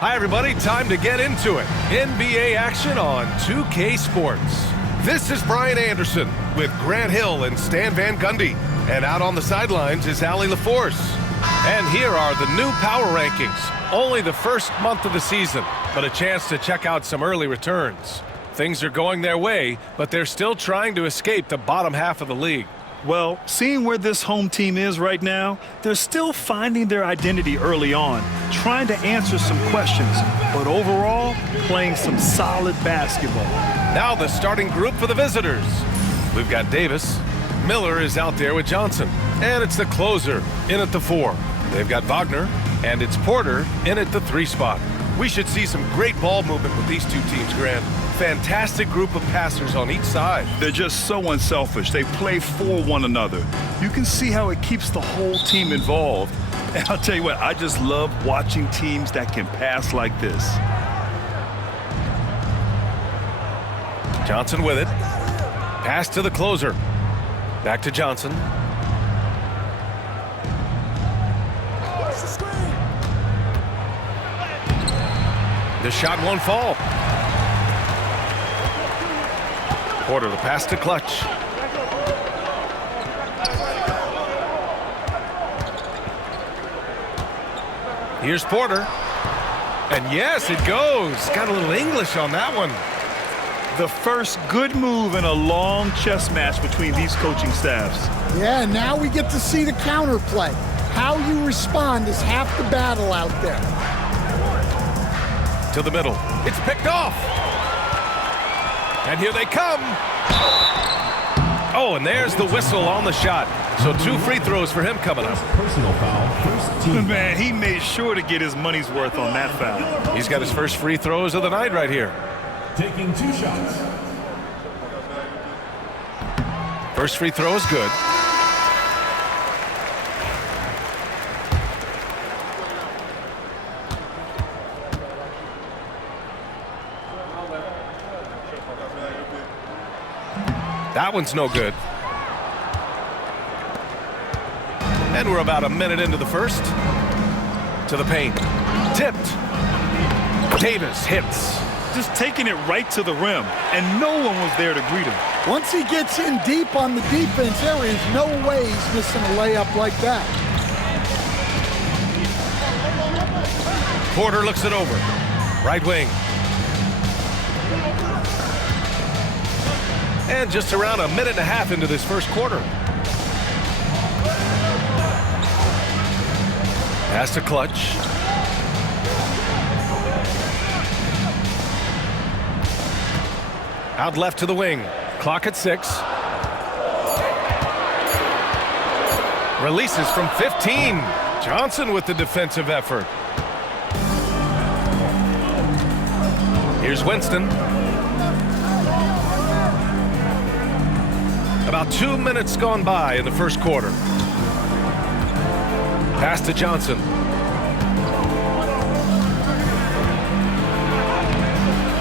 Hi, everybody. Time to get into it. NBA action on 2K Sports. This is Brian Anderson with Grant Hill and Stan Van Gundy. And out on the sidelines is Allie LaForce. And here are the new power rankings. Only the first month of the season, but a chance to check out some early returns. Things are going their way, but they're still trying to escape the bottom half of the league. Well, seeing where this home team is right now, they're still finding their identity early on, trying to answer some questions, but overall, playing some solid basketball. Now the starting group for the visitors. We've got Davis. Miller is out there with Johnson. And it's the closer in at the 4. They've got Wagner, and it's Porter in at the 3 spot. We should see some great ball movement with these two teams, Grant. Fantastic group of passers on each side. They're just so unselfish. They play for one another. You can see how it keeps the whole team involved. And I'll tell you what, I just love watching teams that can pass like this. Johnson with it. Pass to the closer. Back to Johnson. The shot won't fall. Porter, the pass to Clutch. Here's Porter. And yes, it goes. Got a little English on that one. The first good move in a long chess match between these coaching staffs. Yeah, now we get to see the counterplay. How you respond is half the battle out there. To the middle. It's picked off. And here they come. Oh, and there's the whistle on the shot. So 2 free throws for him coming up. Personal foul, first team. Man, he made sure to get his money's worth on that foul. He's got his first free throws of the night right here. Taking 2 shots. First free throw is good. That one's no good. And we're about a minute into the first. To the paint. Tipped. Davis hits. Just taking it right to the rim, and no one was there to greet him. Once he gets in deep on the defense, there is no way he's missing a layup like that. Porter looks it over. Right wing. And just around a minute and a half into this first quarter. Pass to Clutch. Out left to the wing. Clock at 6. Releases from 15. Johnson with the defensive effort. Here's Winston. About 2 minutes gone by in the first quarter. Pass to Johnson.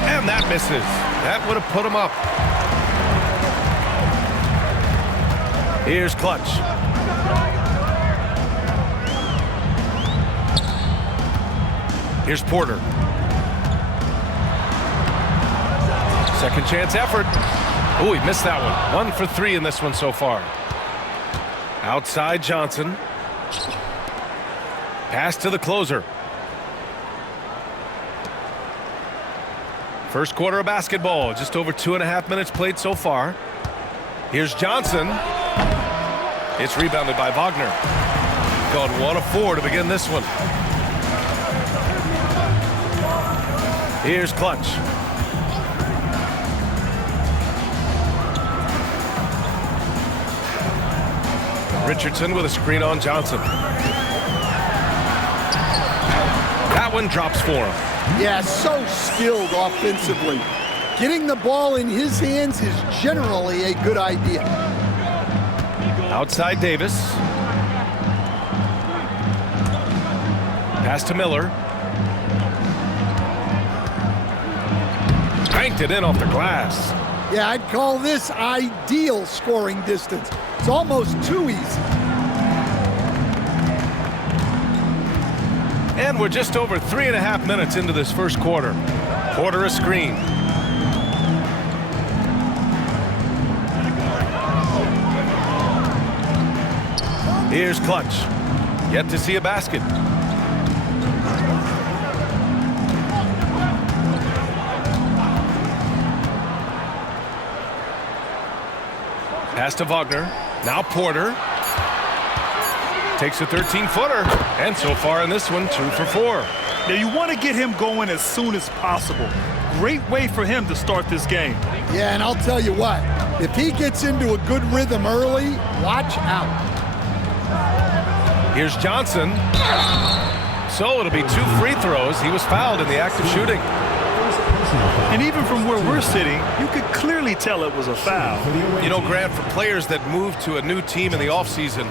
And that misses. That would have put him up. Here's Clutch. Here's Porter. Second chance effort. Oh, he missed that one. 1 for 3 in this one so far. Outside Johnson. Pass to the closer. First quarter of basketball. Just over 2.5 minutes played so far. Here's Johnson. It's rebounded by Wagner. Gone 1 of 4 to begin this one. Here's Clutch. Richardson with a screen on Johnson. That one drops for him. Yeah, so skilled offensively. Getting the ball in his hands is generally a good idea. Outside Davis. Pass to Miller. Banked it in off the glass. Yeah, I'd call this ideal scoring distance. It's almost too easy. And we're just over 3.5 minutes into this first quarter. Porter a screen. Here's Clutch. Yet to see a basket. Pass to Wagner. Now Porter. Takes a 13-footer. And so far in this one, 2 for 4. Now you want to get him going as soon as possible. Great way for him to start this game. Yeah, and I'll tell you what. If he gets into a good rhythm early, watch out. Here's Johnson. So it'll be 2 free throws. He was fouled in the act of shooting. And even from where we're sitting, you could clearly tell it was a foul. You know, Grant, for players that move to a new team in the offseason,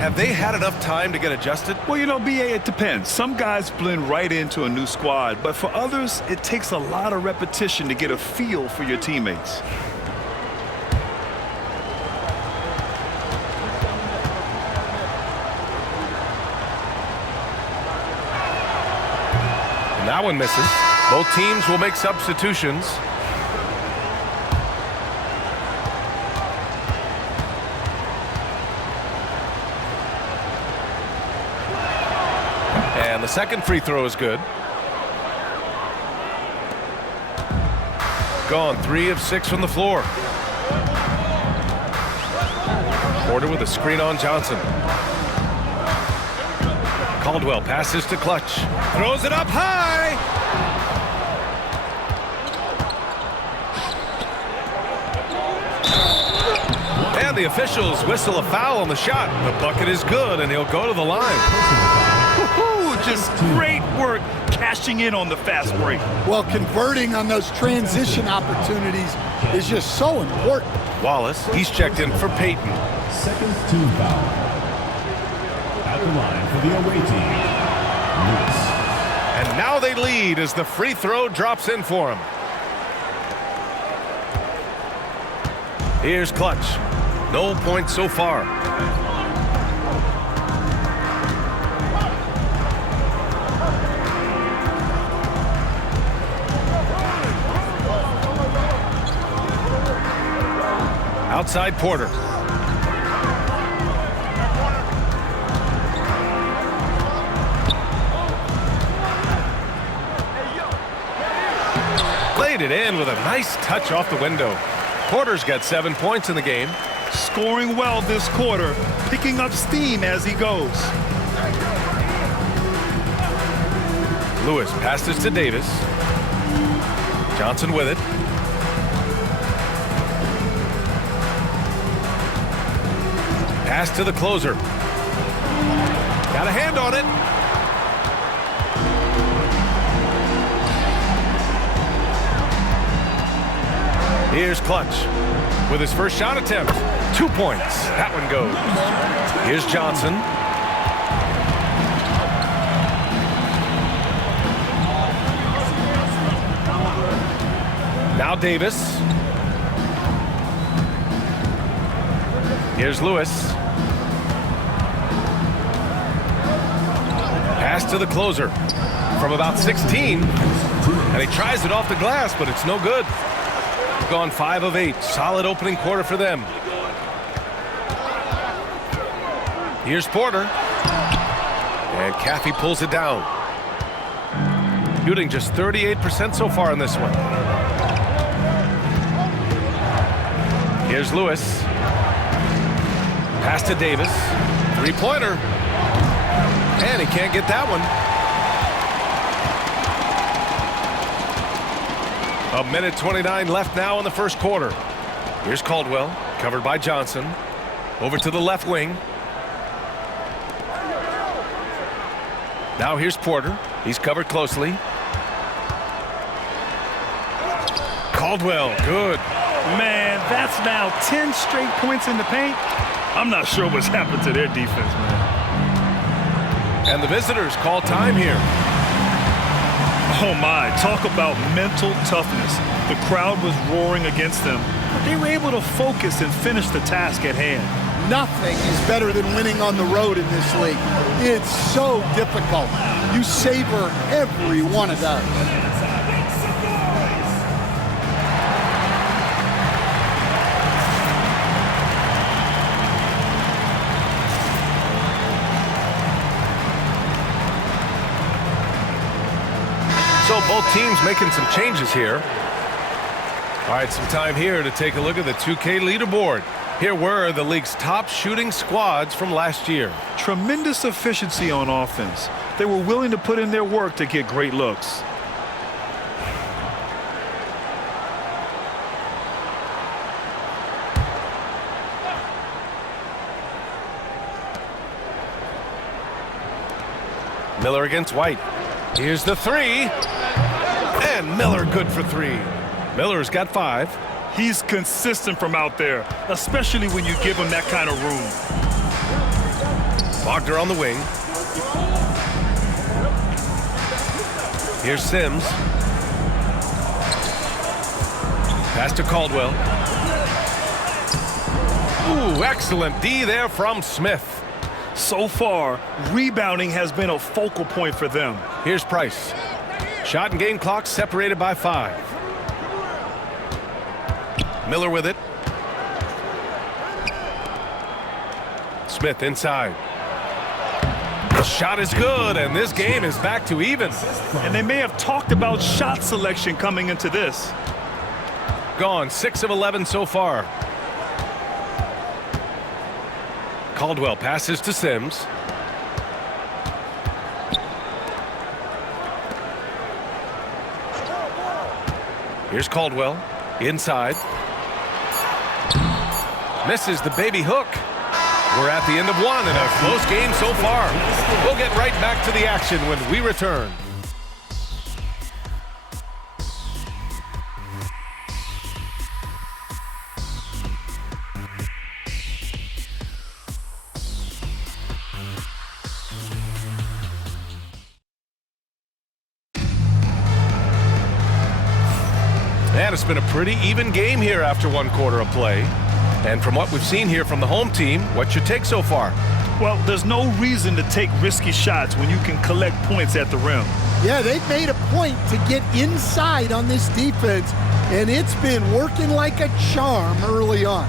have they had enough time to get adjusted? Well, you know, BA, it depends. Some guys blend right into a new squad, but for others, it takes a lot of repetition to get a feel for your teammates. And that one misses. Both teams will make substitutions. And the second free throw is good. Gone 3 of 6 from the floor. Porter with a screen on Johnson. Caldwell passes to Clutch. Throws it up high. And the officials whistle a foul on the shot. The bucket is good, and he'll go to the line. Just great work cashing in on the fast break. Well, converting on those transition opportunities is just so important. Wallace, he's checked in for Peyton. Second team foul. At the line for the away team, Lewis. And now they lead as the free throw drops in for him. Here's Clutch. No points so far. Outside Porter. Laid it in with a nice touch off the window. Porter's got 7 points in the game. Scoring well this quarter, picking up steam as he goes. Lewis passes to Davis. Johnson with it. Pass to the closer. Got a hand on it. Here's Clutch with his first shot attempt. 2 points. That one goes. Here's Johnson. Now Davis. Here's Lewis. Pass to the closer from about 16. And he tries it off the glass, but it's no good. Gone 5 of 8. Solid opening quarter for them. Here's Porter. And Caffey pulls it down. Shooting just 38% so far in this one. Here's Lewis. Pass to Davis. 3-pointer. And he can't get that one. 1:29 left now in the first quarter. Here's Caldwell, covered by Johnson. Over to the left wing. Now here's Porter. He's covered closely. Caldwell, good. Man, that's now 10 straight points in the paint. I'm not sure what's happened to their defense, man. And the visitors call time here. Oh my, talk about mental toughness. The crowd was roaring against them, but they were able to focus and finish the task at hand. Nothing is better than winning on the road in this league. It's so difficult. You savor every one of those. So both teams making some changes here. All right, some time here to take a look at the 2K leaderboard. Here were the league's top shooting squads from last year. Tremendous efficiency on offense. They were willing to put in their work to get great looks. Miller against White. Here's the three. And Miller good for three. Miller's got 5. He's consistent from out there, especially when you give him that kind of room. Wagner on the wing. Here's Sims. Pass to Caldwell. Ooh, excellent D there from Smith. So far, rebounding has been a focal point for them. Here's Price. Shot and game clock separated by 5. Miller with it. Smith inside. The shot is good, and this game is back to even. And they may have talked about shot selection coming into this. Gone 6 of 11 so far. Caldwell passes to Sims. Here's Caldwell inside. Misses the baby hook. We're at the end of one in a close game so far. We'll get right back to the action when we return. And it's been a pretty even game here after 1 quarter of play. And from what we've seen here from the home team, what's your take so far? Well, there's no reason to take risky shots when you can collect points at the rim. Yeah, they've made a point to get inside on this defense, and it's been working like a charm early on.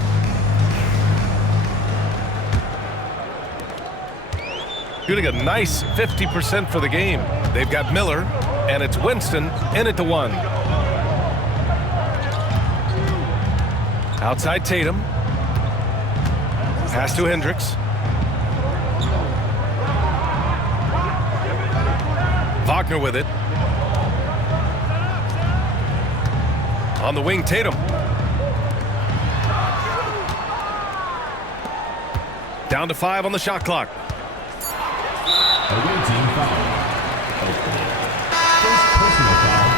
Shooting a nice 50% for the game. They've got Miller, and it's Winston in it to 1. Outside Tatum. Pass to Hendricks. Wagner with it. On the wing, Tatum. Down to 5 on the shot clock. Away team foul. First personal foul.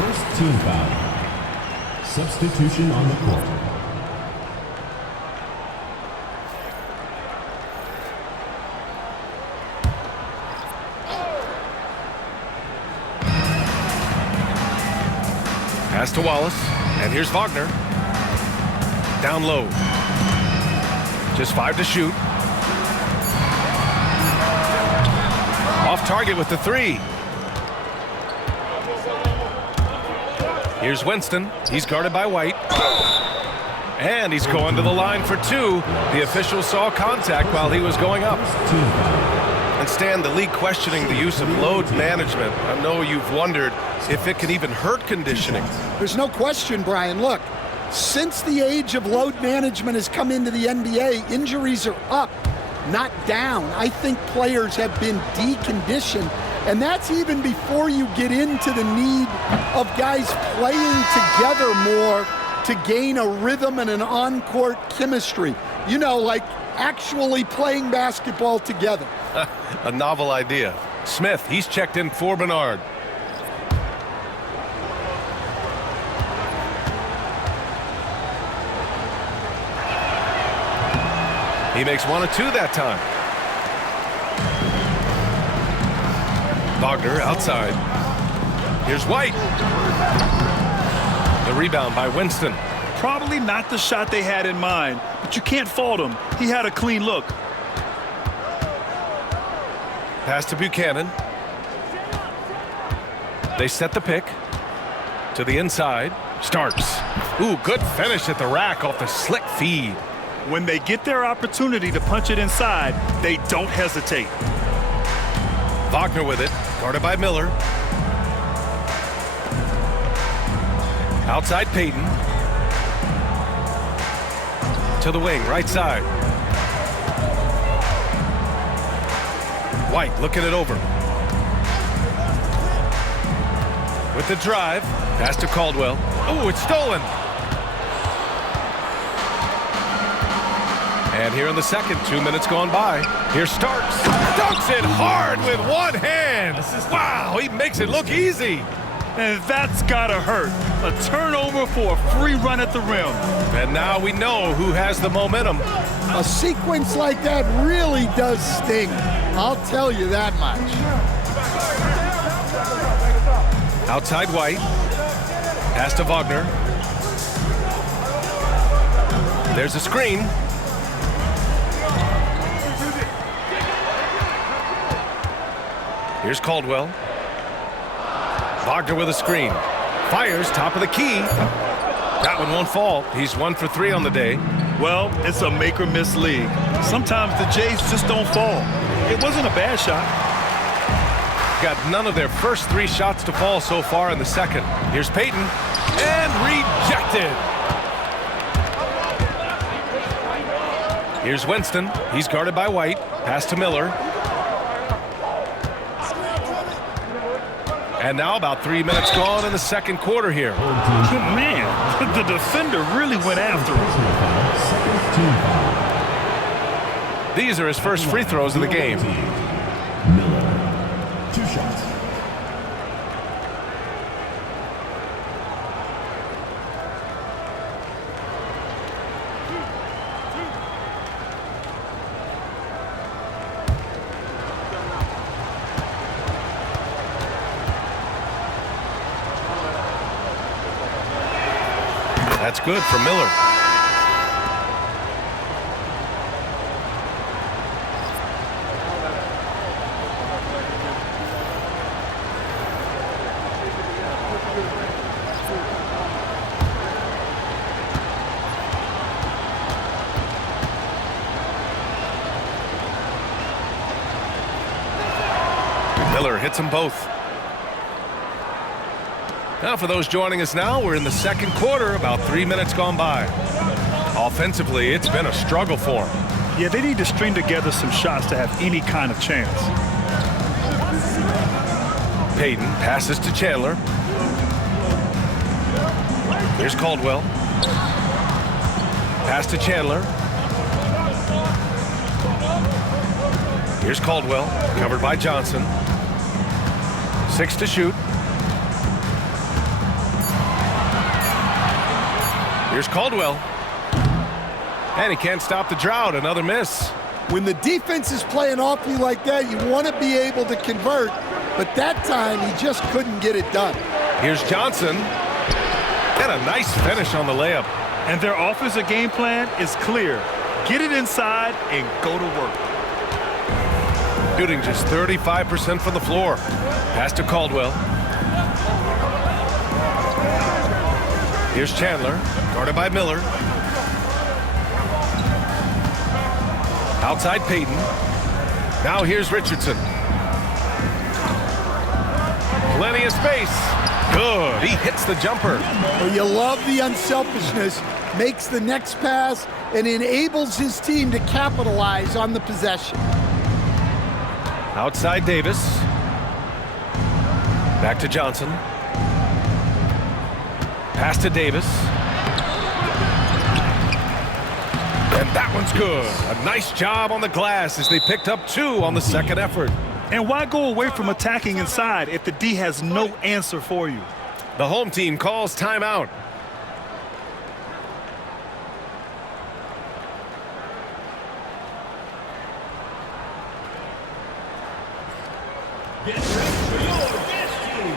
First team foul. Substitution on the court. Pass to Wallace, and here's Wagner. Down low. Just 5 to shoot. Off target with the 3. Here's Winston. He's guarded by White. And he's going to the line for 2. The official saw contact while he was going up. And Stan, the league questioning the use of load management. I know you've wondered if it can even hurt conditioning. There's no question, Brian. Look, since the age of load management has come into the NBA, injuries are up, not down. I think players have been deconditioned, and that's even before you get into the need of guys playing together more to gain a rhythm and an on-court chemistry. You know, like actually playing basketball together. A novel idea. Smith, he's checked in for Bernard. He makes 1 of 2 that time. Wagner outside. Here's White. The rebound by Winston. Probably not the shot they had in mind, but you can't fault him. He had a clean look. Pass to Buchanan. They set the pick to the inside. Starks. Ooh, good finish at the rack off the slick feed. When they get their opportunity to punch it inside, they don't hesitate. Wagner with it, guarded by Miller. Outside Payton. To the wing, right side. White looking it over. With the drive, pass to Caldwell. Oh, it's stolen. And here in the second, 2 minutes gone by. Here's Starks. Dunks it hard with one hand. Wow, he makes it look easy. And that's gotta hurt. A turnover for a free run at the rim. And now we know who has the momentum. A sequence like that really does sting. I'll tell you that much. Outside White. Pass to Wagner. There's a screen. Here's Caldwell. Wagner with a screen. Fires top of the key. That one won't fall. He's 1 for 3 on the day. Well, it's a make or miss league. Sometimes the Jays just don't fall. It wasn't a bad shot. Got none of their first 3 shots to fall so far in the second. Here's Payton. And rejected. Here's Winston. He's guarded by White. Pass to Miller. And now about 3 minutes gone in the second quarter here. Man, the defender really went after him. These are his first free throws of the game. Miller, 2 shots. That's good for Miller. Miller hits them both. Now for those joining us now, we're in the second quarter, about 3 minutes gone by. Offensively, it's been a struggle for them. Yeah, they need to string together some shots to have any kind of chance. Payton passes to Chandler. Here's Caldwell. Pass to Chandler. Here's Caldwell, covered by Johnson. 6 to shoot. Here's Caldwell. And he can't stop the drought. Another miss. When the defense is playing off you like that, you want to be able to convert. But that time, he just couldn't get it done. Here's Johnson. And a nice finish on the layup. And their offensive game plan is clear. Get it inside and go to work. Shooting just 35% from the floor. Pass to Caldwell. Here's Chandler, guarded by Miller. Outside Payton. Now here's Richardson. Plenty of space. Good. He hits the jumper. Well, you love the unselfishness. Makes the next pass and enables his team to capitalize on the possession. Outside Davis. Back to Johnson. Pass to Davis. And that one's good. A nice job on the glass as they picked up 2 on the second effort. And why go away from attacking inside if the D has no answer for you? The home team calls timeout. Get ready for your best team.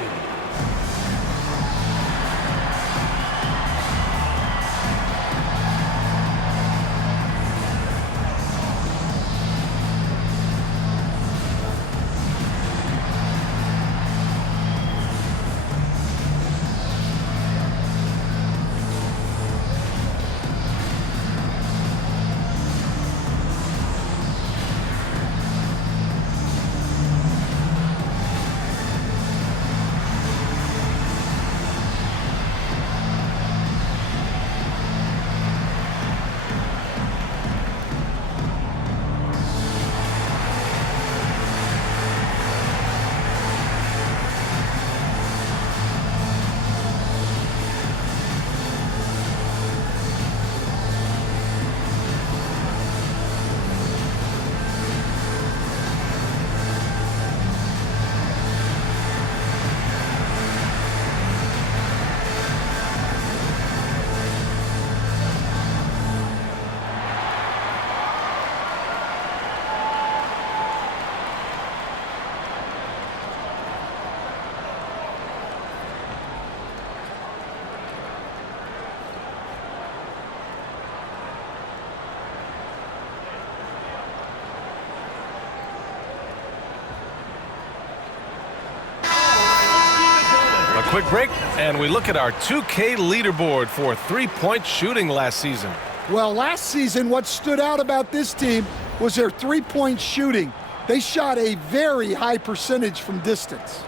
quick break, and we look at our 2K leaderboard for three-point shooting last season. Well, last season, what stood out about this team was their three-point shooting. They shot a very high percentage from distance.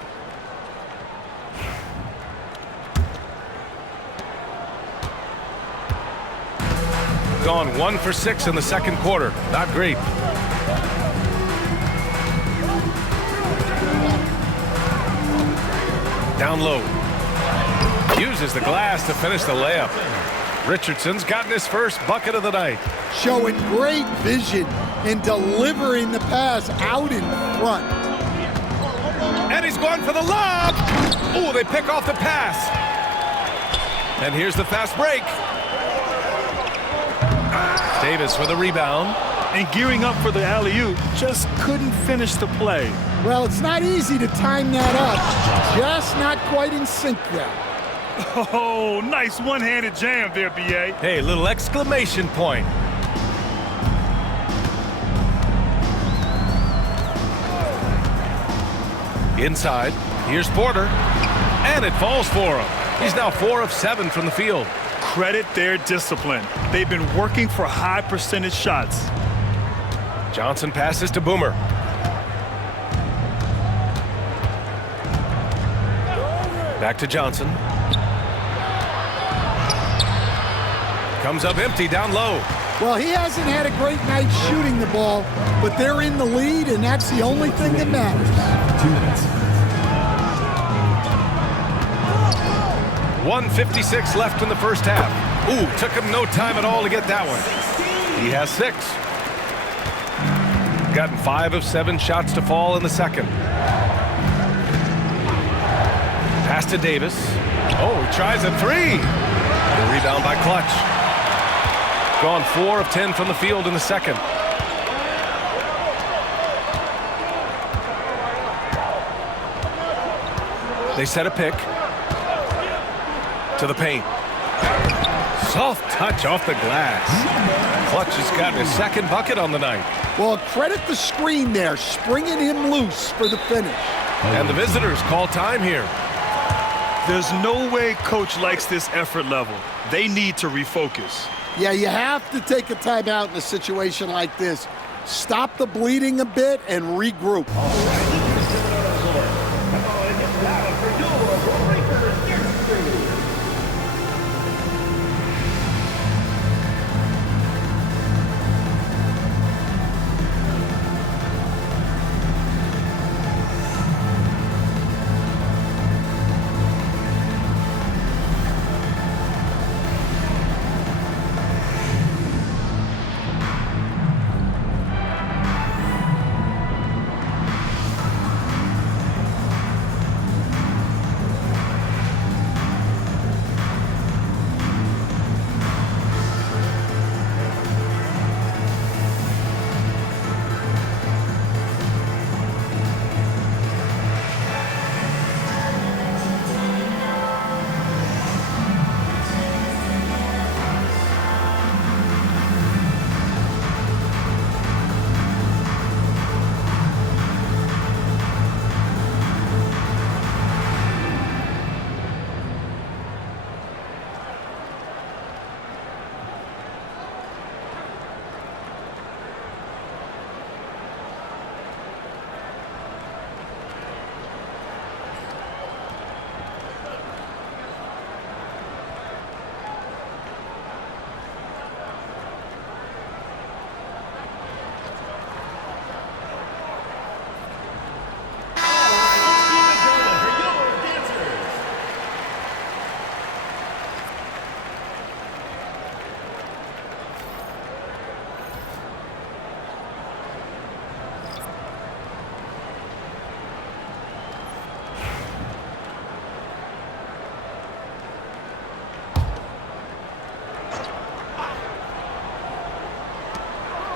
Gone 1 for 6 in the second quarter. Not great. Down low. Uses the glass to finish the layup. Richardson's gotten his first bucket of the night. Showing great vision and delivering the pass out in front. And he's going for the lob. Oh, they pick off the pass. And here's the fast break. Davis with a rebound. And gearing up for the alley-oop, just couldn't finish the play. Well, it's not easy to time that up. Just not quite in sync there. Oh, nice one-handed jam there, B.A. Hey, little exclamation point. Inside, here's Porter. And it falls for him. He's now 4 of 7 from the field. Credit their discipline. They've been working for high percentage shots. Johnson passes to Boomer. Back to Johnson. Comes up empty down low. Well, he hasn't had a great night shooting the ball, but they're in the lead, and that's the only thing that matters. 2 minutes. 1:56 left in the first half. Ooh, took him no time at all to get that one. He has 6. Gotten 5 of 7 shots to fall in the second. Pass to Davis. Oh, he tries a 3. The rebound by Clutch. Gone 4 of 10 from the field in the second. They set a pick. To the paint. Soft touch off the glass. Clutch has gotten his second bucket on the night. Well, credit the screen there, springing him loose for the finish. And the visitors call time here. There's no way coach likes this effort level. They need to refocus. Yeah, you have to take a timeout in a situation like this. Stop the bleeding a bit and regroup.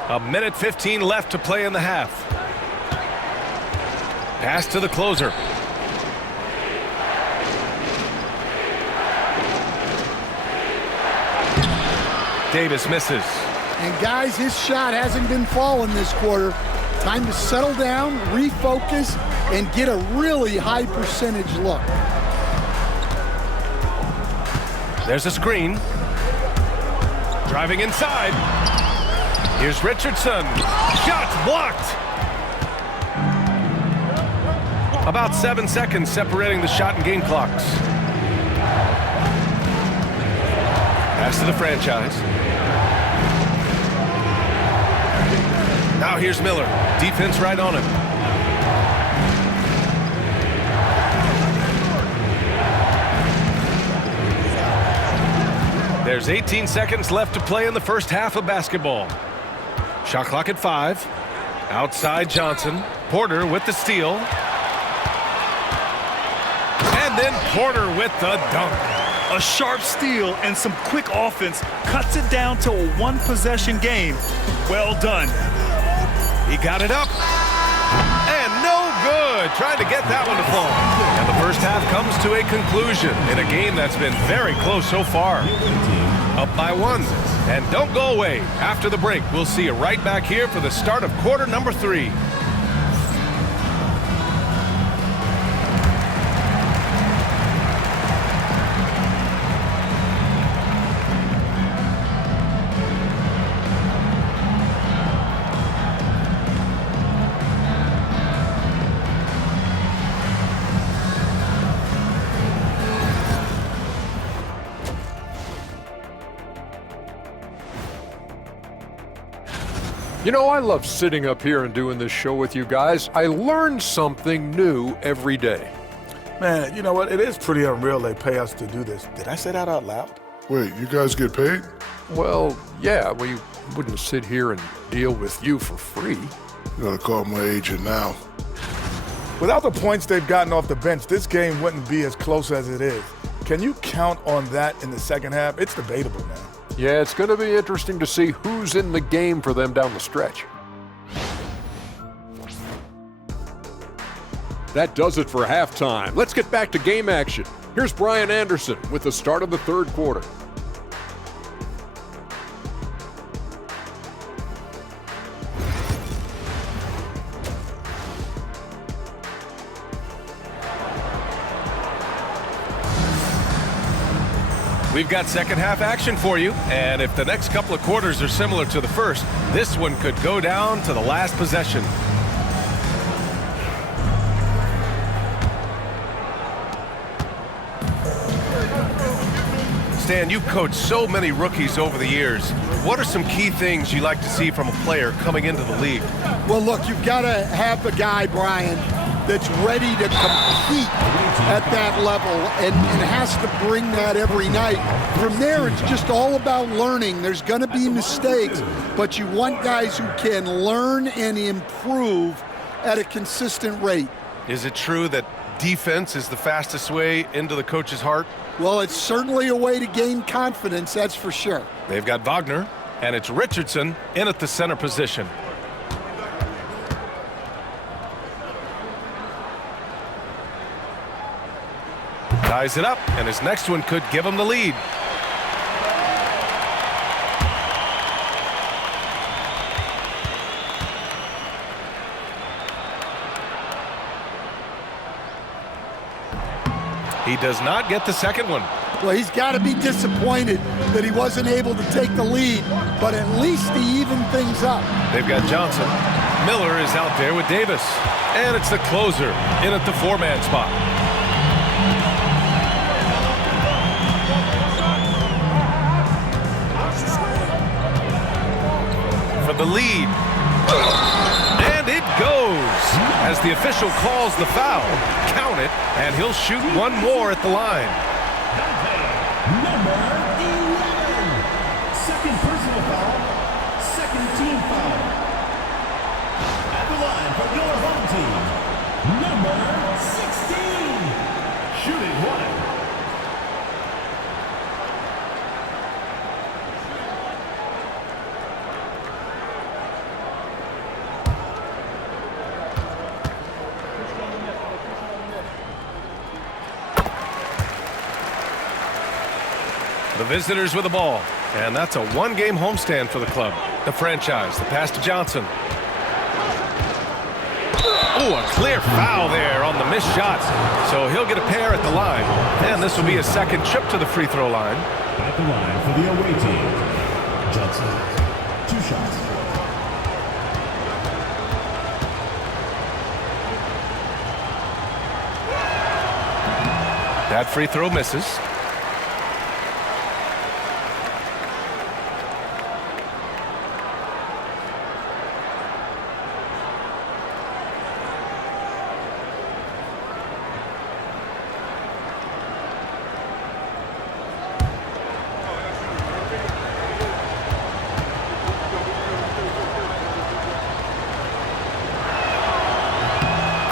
A minute 15 left to play in the half. Pass to the closer. Davis misses. And guys, his shot hasn't been falling this quarter. Time to settle down, refocus, and get a really high percentage look. There's a screen. Driving inside. Here's Richardson. Shot blocked. About 7 seconds separating the shot and game clocks. Pass to the franchise. Now here's Miller. Defense right on him. There's 18 seconds left to play in the first half of basketball. Shot clock at 5. Outside Johnson. Porter with the steal. And then Porter with the dunk. A sharp steal and some quick offense cuts it down to a one-possession game. Well done. He got it up. And no good. Trying to get that one to fall. And the first half comes to a conclusion in a game that's been very close so far. Up by 1. And don't go away. After the break, we'll see you right back here for the start of quarter number 3. You know, I love sitting up here and doing this show with you guys. I learn something new every day. Man, you know what? It is pretty unreal they pay us to do this. Did I say that out loud? Wait, you guys get paid? Well, yeah, we wouldn't sit here and deal with you for free. You gotta call my agent now. Without the points they've gotten off the bench, this game wouldn't be as close as it is. Can you count on that in the second half? It's debatable, man. Yeah, it's going to be interesting to see who's in the game for them down the stretch. That does it for halftime. Let's get back to game action. Here's Brian Anderson with the start of the third quarter. We've got second half action for you, and if the next couple of quarters are similar to the first, this one could go down to the last possession. Stan, you've coached so many rookies over the years. What are some key things you like to see from a player coming into the league? Well, look, you've got to have a guy, Brian, that's ready to compete at that level and has to bring that every night. From there, it's just all about learning. There's going to be mistakes, but you want guys who can learn and improve at a consistent rate. Is it true that defense is the fastest way into the coach's heart? Well, it's certainly a way to gain confidence, that's for sure. They've got Wagner, and it's Richardson in at the center position. Ties it up, and his next one could give him the lead. He does not get the second one. Well, he's got to be disappointed that he wasn't able to take the lead, but at least he evened things up. They've got Johnson. Miller is out there with Davis. And it's the closer in at the four-man spot. For the lead. And it goes. As the official calls the foul, count it, and he'll shoot one more at the line. Number 11. Second personal foul. Second team foul. At the line for your home team. Number 16. Shooting one. The visitors with the ball, and that's a one-game homestand for the club. The franchise, the pass to Johnson. Ooh, a clear foul there on the missed shot. So he'll get a pair at the line. And this will be his second trip to the free throw line. At the line for the away team, Johnson. 2 shots. That free throw misses.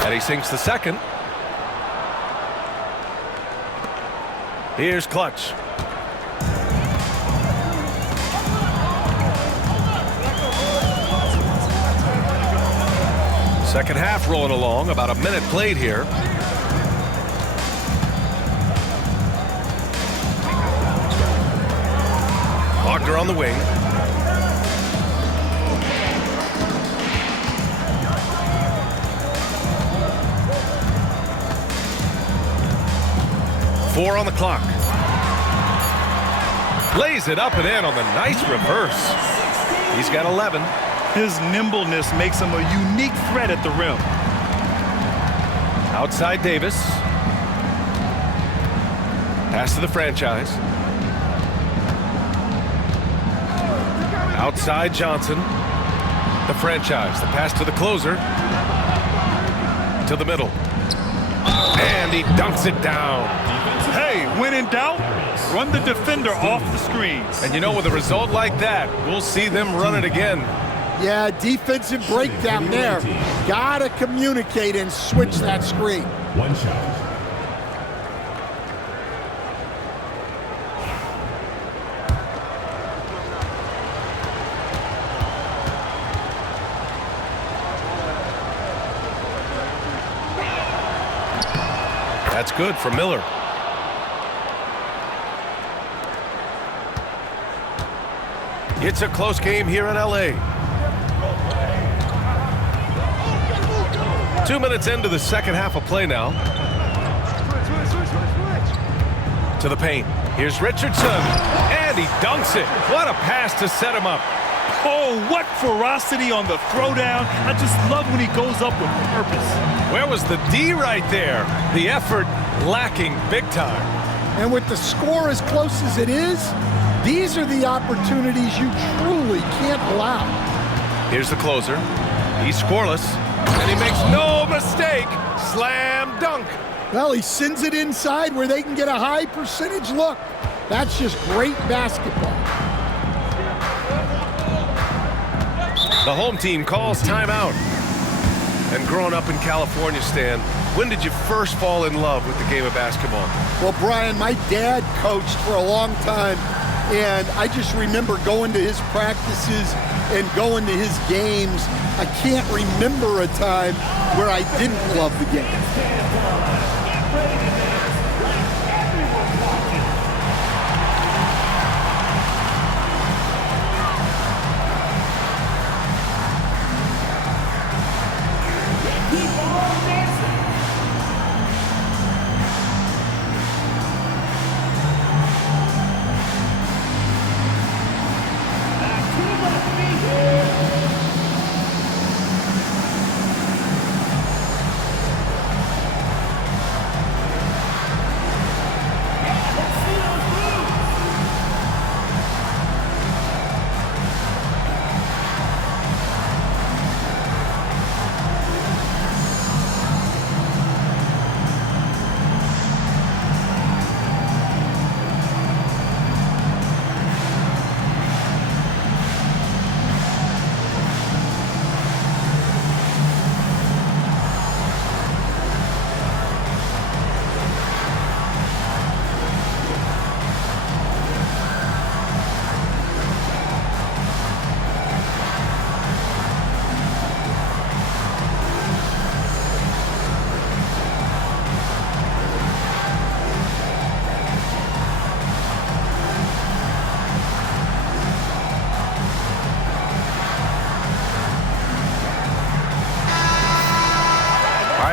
And he sinks the second. Here's Clutch. Second half rolling along, about a minute played here. Wagner on the wing. Four on the clock. Lays it up and in on the nice reverse. He's got 11. His nimbleness makes him a unique threat at the rim. Outside Davis. Pass to the franchise. Outside Johnson. The franchise. The pass to the closer. To the middle. And he dunks it down. Hey, when in doubt, run the defender off the screens. And you know, with a result like that, we'll see them run it again. Yeah, defensive breakdown there. Gotta communicate and switch that screen. 1 shot. That's good for Miller. It's a close game here in LA. 2 minutes into the second half of play now. To the paint. Here's Richardson. And he dunks it. What a pass to set him up. Oh, what ferocity on the throwdown. I just love when he goes up with purpose. Where was the D right there? The effort lacking big time. And with the score as close as it is, these are the opportunities you truly can't allow. Here's the closer. He's scoreless. And he makes no mistake. Slam dunk. Well, he sends it inside where they can get a high percentage look. That's just great basketball. The home team calls timeout. And growing up in California, Stan, when did you first fall in love with the game of basketball? Well, Brian, my dad coached for a long time, and I just remember going to his practices and going to his games. I can't remember a time where I didn't love the game.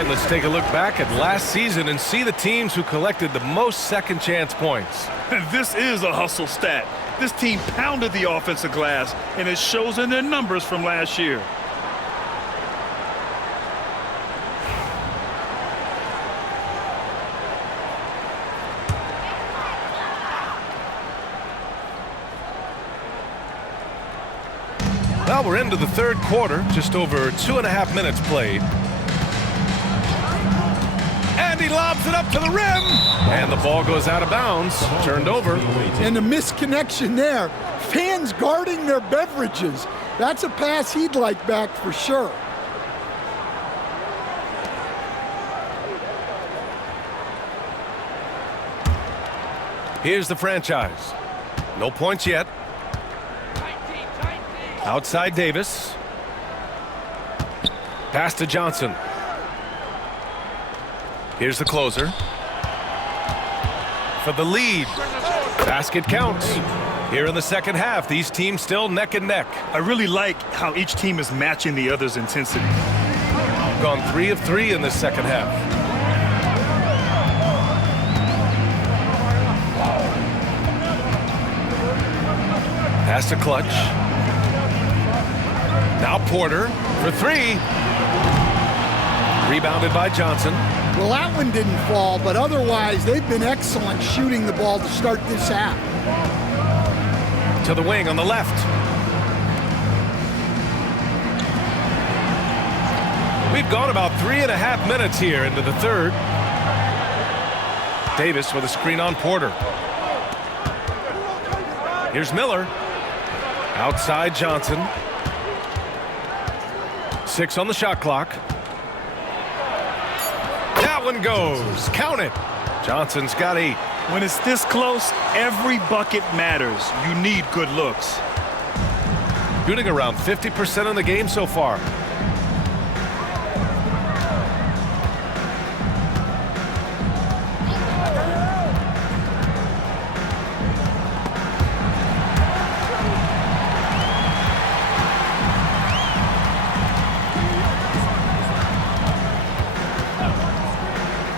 right, let's take a look back at last season and see the teams who collected the most second chance points. This is a hustle stat. This team pounded the offensive glass, and it shows in their numbers from last year. Well, we're into the third quarter, just over 2.5 minutes played. And he lobs it up to the rim. And the ball goes out of bounds, turned over. And a misconnection there. Fans guarding their beverages. That's a pass he'd like back for sure. Here's the franchise. No points yet. Outside Davis. Pass to Johnson. Here's the closer. For the lead. Basket counts. Here in the second half, these teams still neck and neck. I really like how each team is matching the other's intensity. Gone 3 of 3 in the second half. Pass to Clutch. Now Porter for 3. Rebounded by Johnson. Well, that one didn't fall, but otherwise they've been excellent shooting the ball to start this half. To the wing on the left. We've gone about 3.5 minutes here into the third. Davis with a screen on Porter. Here's Miller. Outside Johnson. 6 on the shot clock. That one goes. Count it. Johnson's got 8. When it's this close, every bucket matters. You need good looks. Shooting around 50% in the game so far.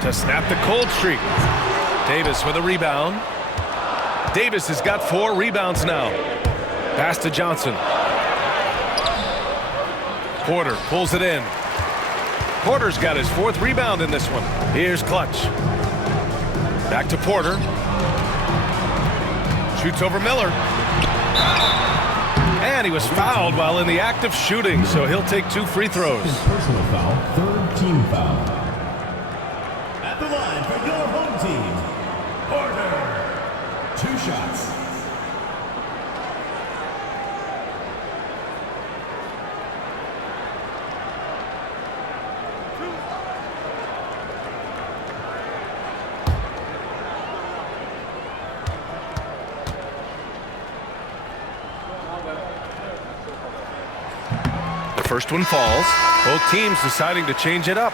To snap the cold streak. Davis with a rebound. Davis has got 4 rebounds now. Pass to Johnson. Porter pulls it in. Porter's got his 4th rebound in this one. Here's Clutch. Back to Porter. Shoots over Miller. And he was fouled while in the act of shooting, so he'll take 2 free throws. Personal foul, 3rd team foul. At the line for your home team, Porter. 2 shots. The first one falls. Both teams deciding to change it up.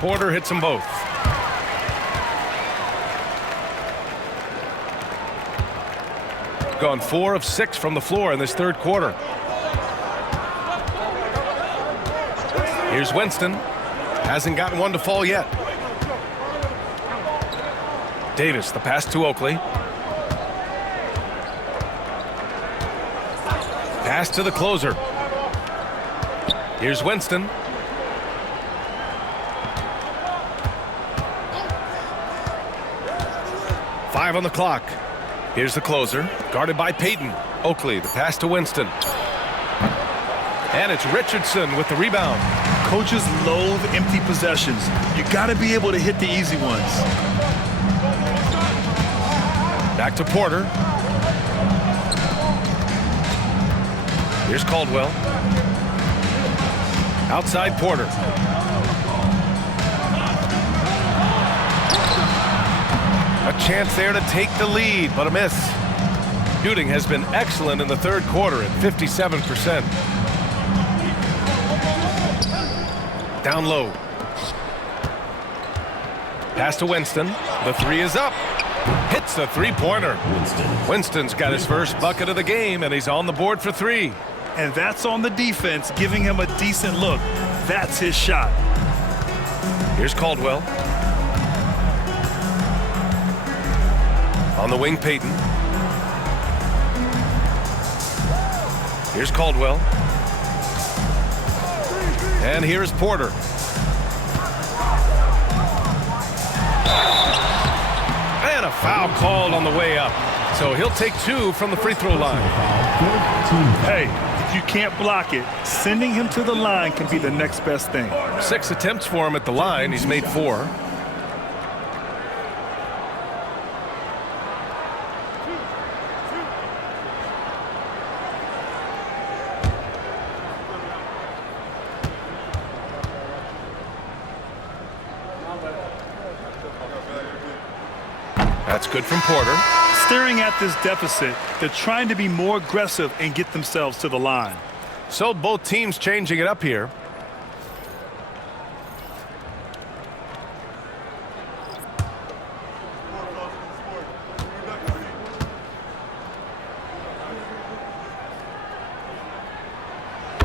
Porter hits them both. Gone 4 of 6 from the floor in this third quarter. Here's Winston. Hasn't gotten one to fall yet. Davis, the pass to Oakley. Pass to the closer. Here's Winston. Five on the clock. Here's the closer, guarded by Payton. Oakley, the pass to Winston. And it's Richardson with the rebound. Coaches loathe empty possessions. You got to be able to hit the easy ones. Back to Porter. Here's Caldwell. Outside Porter. A chance there to take the lead, but a miss. Shooting has been excellent in the third quarter at 57%. Down low. Pass to Winston. The three is up. Hits the three-pointer. Winston's got his first bucket of the game, and he's on the board for three. And that's on the defense, giving him a decent look. That's his shot. Here's Caldwell. On the wing, Payton. Here's Caldwell. And here's Porter. And a foul called on the way up. So he'll take two from the free throw line. Hey, if you can't block it, sending him to the line can be the next best thing. 6 attempts for him at the line. He's made 4. That's good from Porter. Staring at this deficit, they're trying to be more aggressive and get themselves to the line. So both teams changing it up here.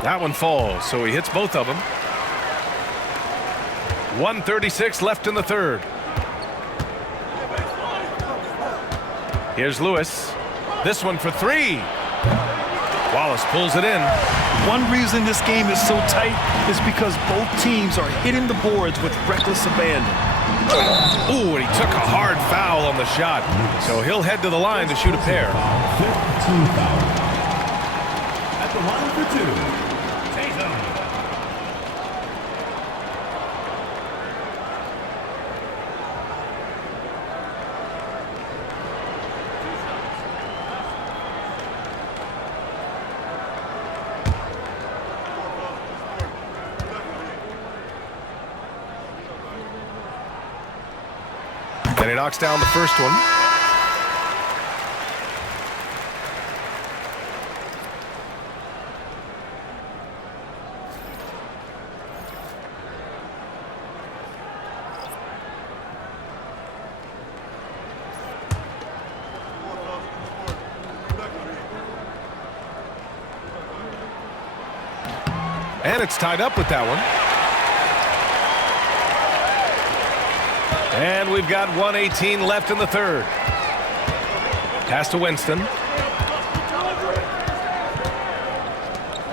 That one falls, so he hits both of them. 1:36 left in the third. Here's Lewis. This one for three. Wallace pulls it in. One reason this game is so tight is because both teams are hitting the boards with reckless abandon. Ooh, and he took a hard foul on the shot. So he'll head to the line to shoot a pair. 15 foul. At the line for two, Tatum. And he knocks down the first one. And it's tied up with that one. And we've got 1:18 left in the third. Pass to Winston.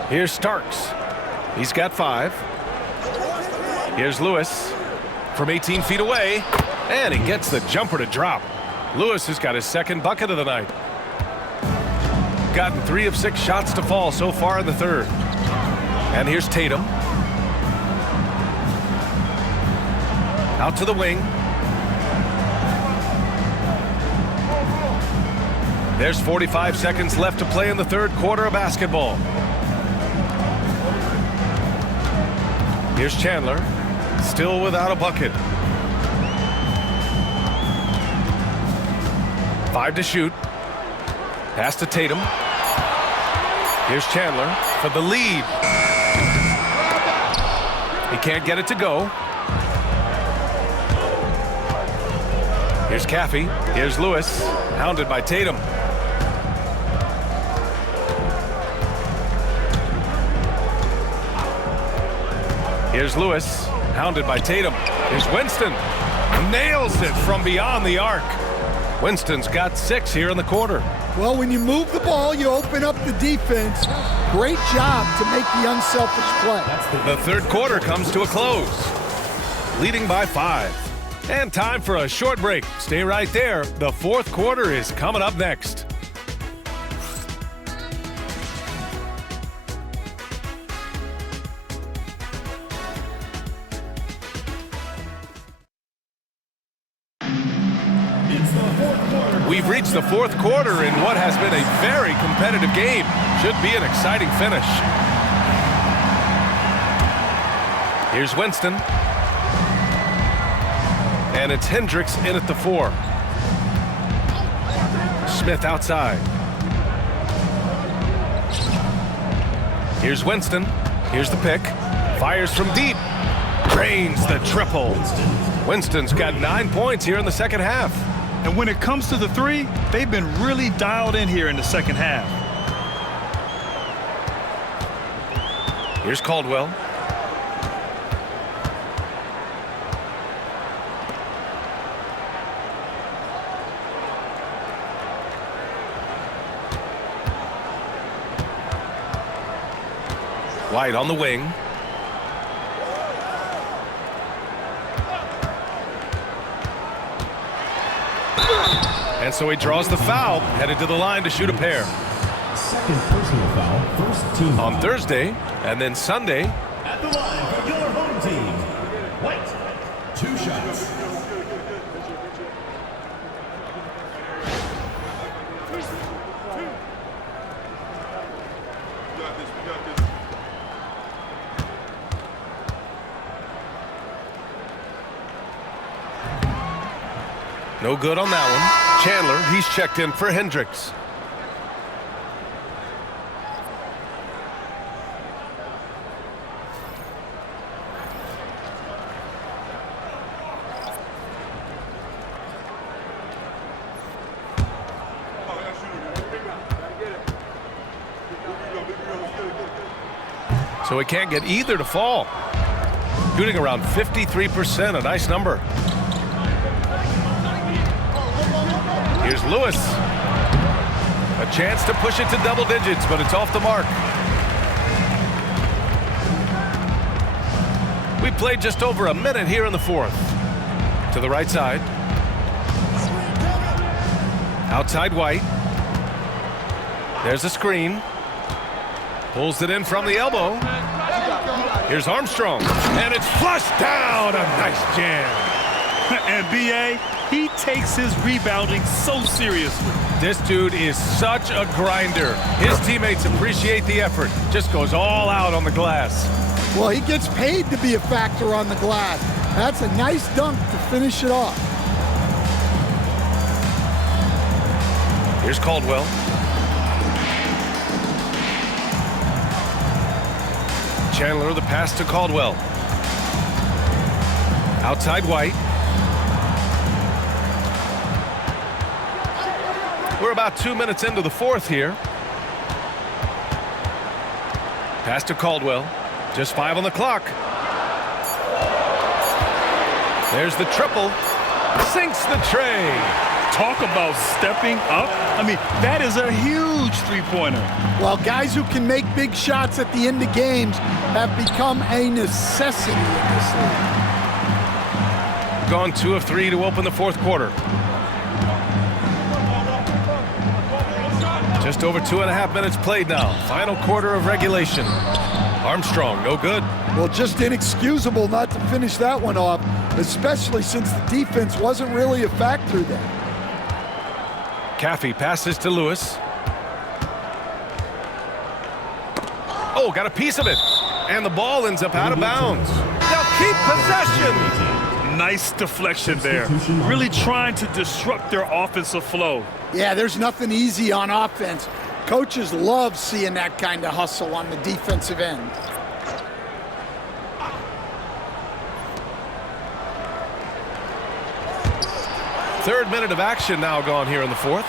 Here's Starks. He's got 5. Here's Lewis from 18 feet away. And he gets the jumper to drop. Lewis has got his second bucket of the night. Gotten 3 of 6 shots to fall so far in the third. And here's Tatum. Out to the wing. There's 45 seconds left to play in the third quarter of basketball. Here's Chandler, still without a bucket. 5 to shoot. Pass to Tatum. Here's Chandler for the lead. He can't get it to go. Here's Caffey. Here's Lewis, hounded by Tatum. Here's Lewis, hounded by Tatum. Here's Winston. Nails it from beyond the arc. Winston's got 6 here in the quarter. Well, when you move the ball, you open up the defense. Great job to make the unselfish play. The third quarter comes to a close. Leading by 5. And time for a short break. Stay right there. The fourth quarter is coming up next. We've reached the fourth quarter in what has been a very competitive game. Should be an exciting finish. Here's Winston. And it's Hendricks in at the 4. Smith outside. Here's Winston. Here's the pick. Fires from deep. Drains the triple. Winston's got 9 points here in the second half. And when it comes to the three, they've been really dialed in here in the second half. Here's Caldwell. White on the wing. And so he draws the foul, headed to the line to shoot a pair. Second personal foul, first team On foul. Thursday, and then Sunday. At the line for your home team, White. 2 shots. No good on that one. Chandler, he's checked in for Hendricks. So he can't get either to fall. Shooting around 53%, a nice number. Here's Lewis. A chance to push it to double digits, but it's off the mark. We played just over a minute here in the fourth. To the right side. Outside White. There's a screen. Pulls it in from the elbow. Here's Armstrong. And it's flushed down. A nice jam. And B.A., he takes his rebounding so seriously. This dude is such a grinder. His teammates appreciate the effort. Just goes all out on the glass. Well, he gets paid to be a factor on the glass. That's a nice dunk to finish it off. Here's Caldwell. Chandler, the pass to Caldwell. Outside White. We're about 2 minutes into the fourth here. Pass to Caldwell. Just 5 on the clock. There's the triple. Sinks the tray. Talk about stepping up. I mean, that is a huge three-pointer. Well, guys who can make big shots at the end of games have become a necessity in this league. Gone 2 of 3 to open the fourth quarter. Just over 2.5 minutes played now. Final quarter of regulation. Armstrong, no good. Well, just inexcusable not to finish that one off, especially since the defense wasn't really a factor there. Caffey passes to Lewis. Oh, got a piece of it. And the ball ends up out of bounds. They'll keep possession. Nice deflection there. Really trying to disrupt their offensive flow. Yeah, there's nothing easy on offense. Coaches love seeing that kind of hustle on the defensive end. Third minute of action now gone here in the fourth.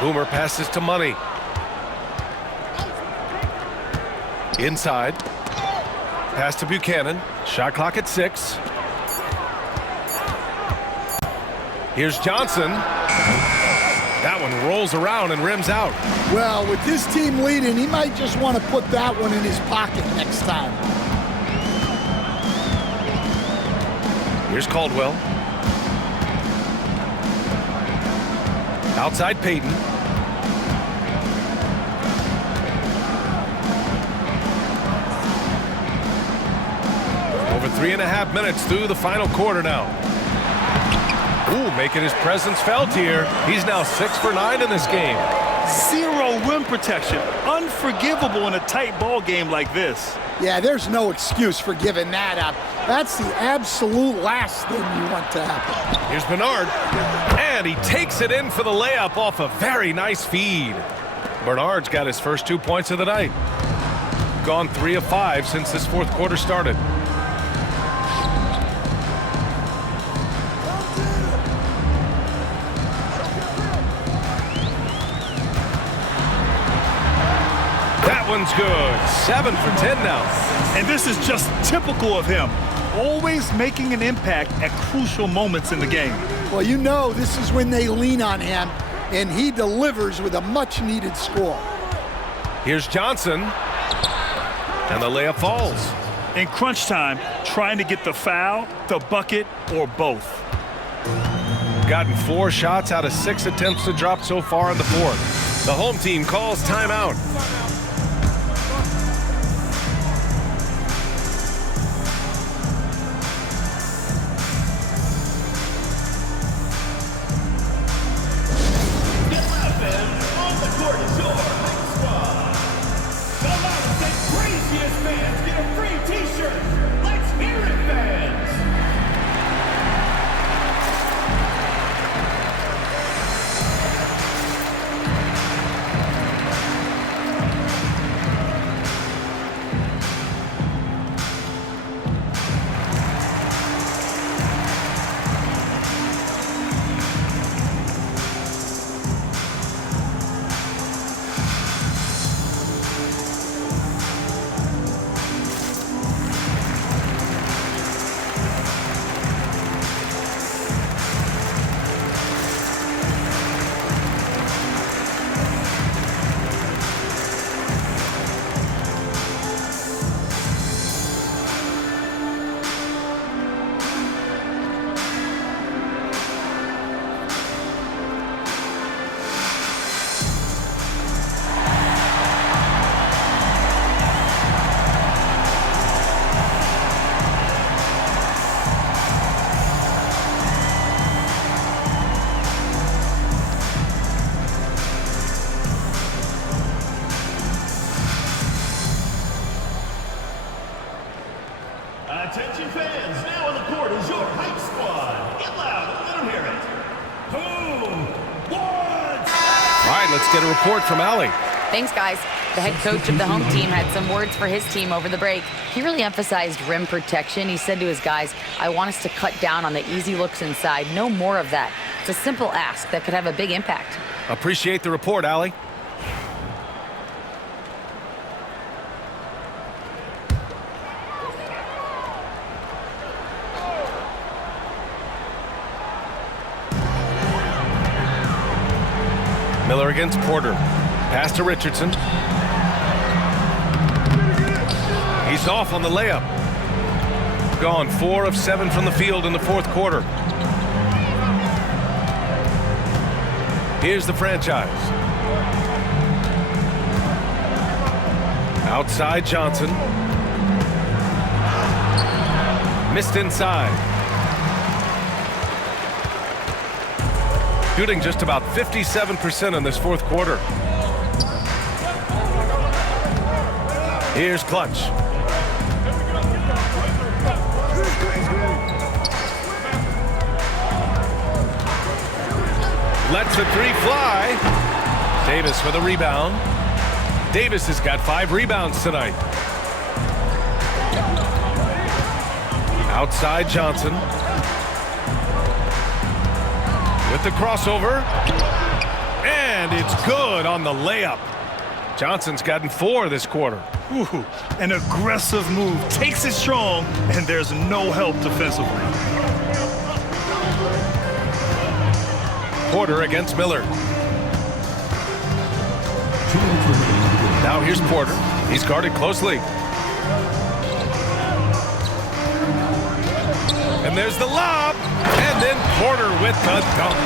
Boomer passes to Money. Inside. Pass to Buchanan. Shot clock at 6. Here's Johnson. That one rolls around and rims out. Well, with this team leading, he might just want to put that one in his pocket next time. Here's Caldwell. Outside Payton. Over 3.5 minutes through the final quarter now. Ooh, making his presence felt here. He's now 6 for 9 in this game. 0 rim protection. Unforgivable in a tight ball game like this. Yeah, there's no excuse for giving that up. That's the absolute last thing you want to happen. Here's Bernard. And he takes it in for the layup off a very nice feed. Bernard's got his first 2 points of the night. gone 3 of 5 since this fourth quarter started. That one's good. 7 for 10 now. And this is just typical of him. Always making an impact at crucial moments in the game. Well, you know this is when they lean on him, and he delivers with a much-needed score. Here's Johnson. And the layup falls. In crunch time, trying to get the foul, the bucket, or both. Gotten 4 shots out of 6 attempts to drop so far in the fourth. The home team calls timeout. Attention fans, now on the court is your hype squad. Get loud, let them hear it. Who wants? All right, let's get a report from Allie. Thanks, guys. The head coach of the home team had some words for his team over the break. He really emphasized rim protection. He said to his guys, I want us to cut down on the easy looks inside. No more of that. It's a simple ask that could have a big impact. Appreciate the report, Allie. Miller against Porter. Pass to Richardson. He's off on the layup. Gone 4 of 7 from the field in the fourth quarter. Here's the franchise. Outside Johnson. Missed inside. Shooting just about 57% in this fourth quarter. Here's Clutch. Lets the 3 fly. Davis with a rebound. Davis has got 5 rebounds tonight. Outside Johnson. With the crossover. And it's good on the layup. Johnson's gotten 4 this quarter. Ooh, an aggressive move. Takes it strong, and there's no help defensively. Porter against Miller. Now here's Porter. He's guarded closely. And there's the lob. And then Porter with the dunk.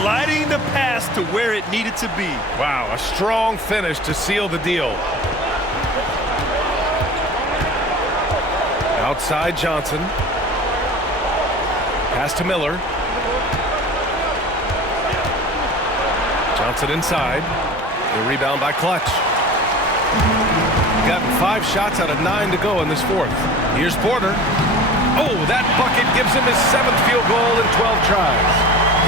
Gliding the pass to where it needed to be. Wow, a strong finish to seal the deal. Outside Johnson. Pass to Miller. Johnson inside. The rebound by Clutch. Gotten 5 shots out of 9 to go in this fourth. Here's Porter. Oh, that bucket gives him his 7th field goal in 12 tries.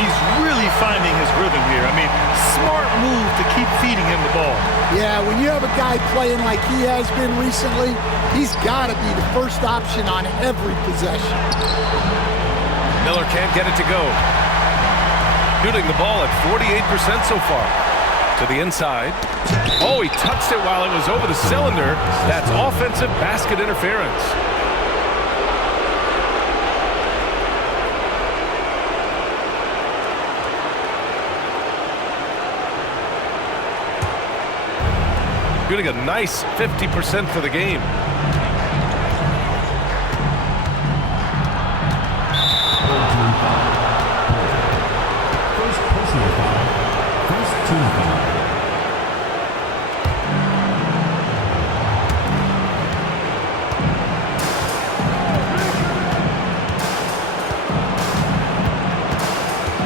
He's really finding his rhythm here. I mean, smart move to keep feeding him the ball. Yeah, when you have a guy playing like he has been recently, he's got to be the first option on every possession. Miller can't get it to go. Shooting the ball at 48% so far. To the inside. Oh, he touched it while it was over the cylinder. That's offensive basket interference. Shooting a nice 50% for the game. First personal foul. First team foul.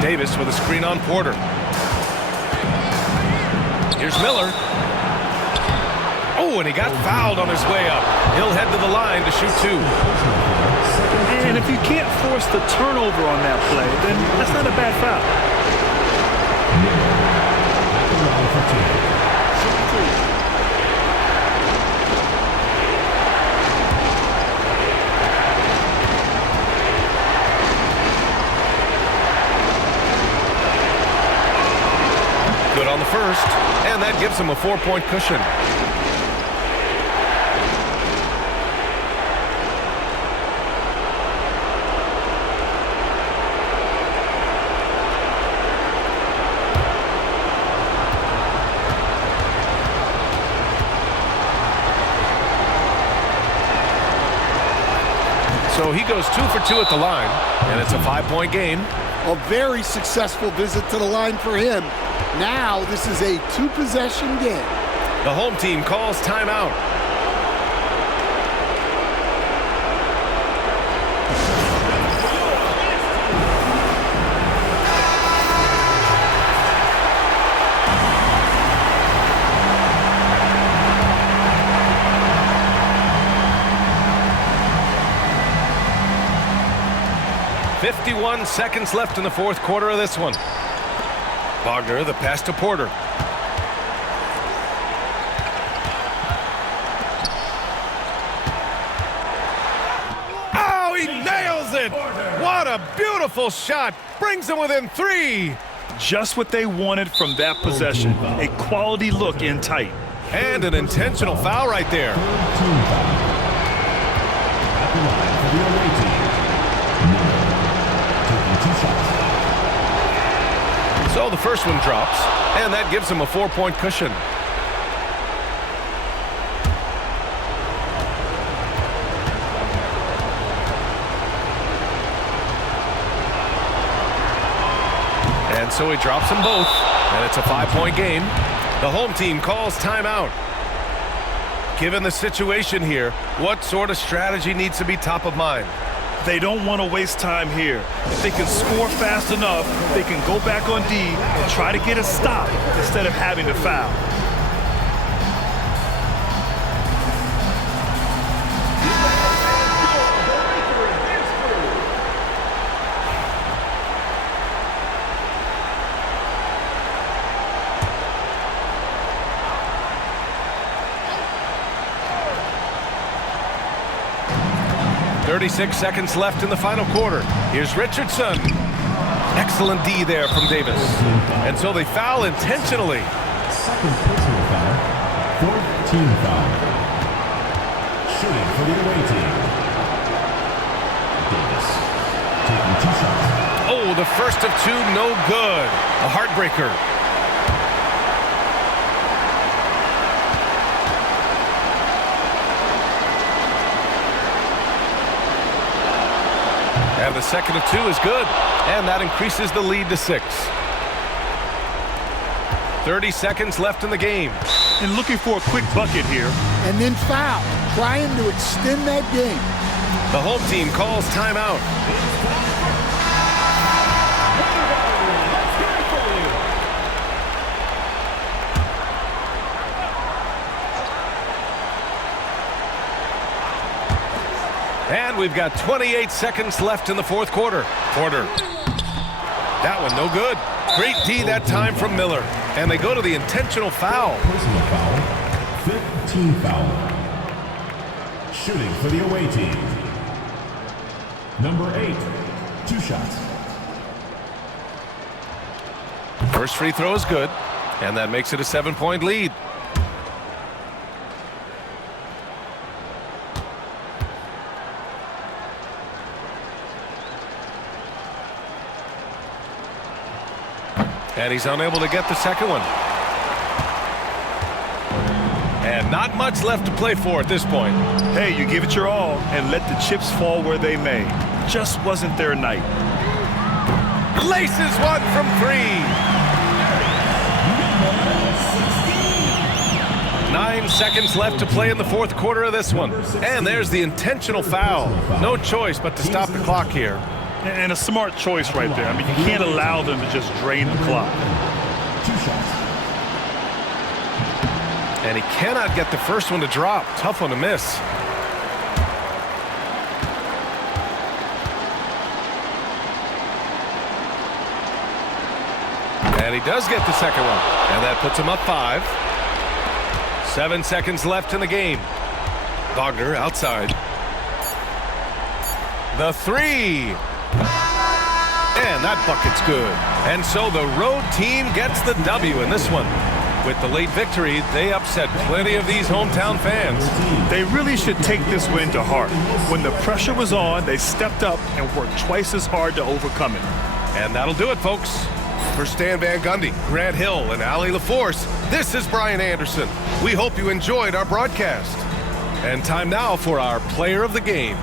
Davis with a screen on Porter. Here's Miller. Oh, and he got fouled on his way up. He'll head to the line to shoot two. And if you can't force the turnover on that play, then that's not a bad foul. Good on the first, and that gives him a 4-point cushion. So he goes 2 for 2 at the line, and it's a 5-point game. A very successful visit to the line for him. Now this is a 2-possession game. The home team calls timeout. .51 seconds left in the fourth quarter of this one. Wagner, the pass to Porter. Oh, he nails it! What a beautiful shot! Brings them within 3. Just what they wanted from that possession. A quality look in tight. And an intentional foul right there. Team foul. At the line for the away team. Miller taking 2 shots. So the first one drops, and that gives him a 4-point cushion. And so he drops them both, and it's a 5-point game. The home team calls timeout. Given the situation here, what sort of strategy needs to be top of mind? They don't want to waste time here. If they can score fast enough, they can go back on D and try to get a stop instead of having to foul. .36 seconds left in the final quarter. Here's Richardson. Excellent D there from Davis. And so they foul intentionally. Second personal foul. Fourth team foul. Shooting for the away team. Davis taking 2 shots. Oh, the first of 2, no good. A heartbreaker. And the second of 2 is good. And that increases the lead to 6. 30 seconds left in the game. And looking for a quick bucket here. And then foul, trying to extend that game. The home team calls timeout. And we've got 28 seconds left in the fourth quarter. Porter. That one no good. Great D that time from Miller. And they go to the intentional foul. Personal foul. 5th team foul. Shooting for the away team. Number 8, 2 shots. First free throw is good, and that makes it a 7-point lead. And he's unable to get the second one. And not much left to play for at this point. Hey, you give it your all and let the chips fall where they may. Just wasn't their night. Laces one from 3. 9 seconds left to play in the fourth quarter of this one. And there's the intentional foul. No choice but to stop the clock here. And a smart choice right there. I mean, you can't allow them to just drain the clock. 2 shots. And he cannot get the first one to drop. Tough one to miss. And he does get the second one. And that puts him up 5. 7 seconds left in the game. Wagner outside. The 3. And that bucket's good. And so the road team gets the W in this one. With the late victory, they upset plenty of these hometown fans. They really should take this win to heart. When the pressure was on, they stepped up and worked twice as hard to overcome it. And that'll do it, folks. For Stan Van Gundy, Grant Hill, and Allie LaForce, this is Brian Anderson. We hope you enjoyed our broadcast. And time now for our player of the game.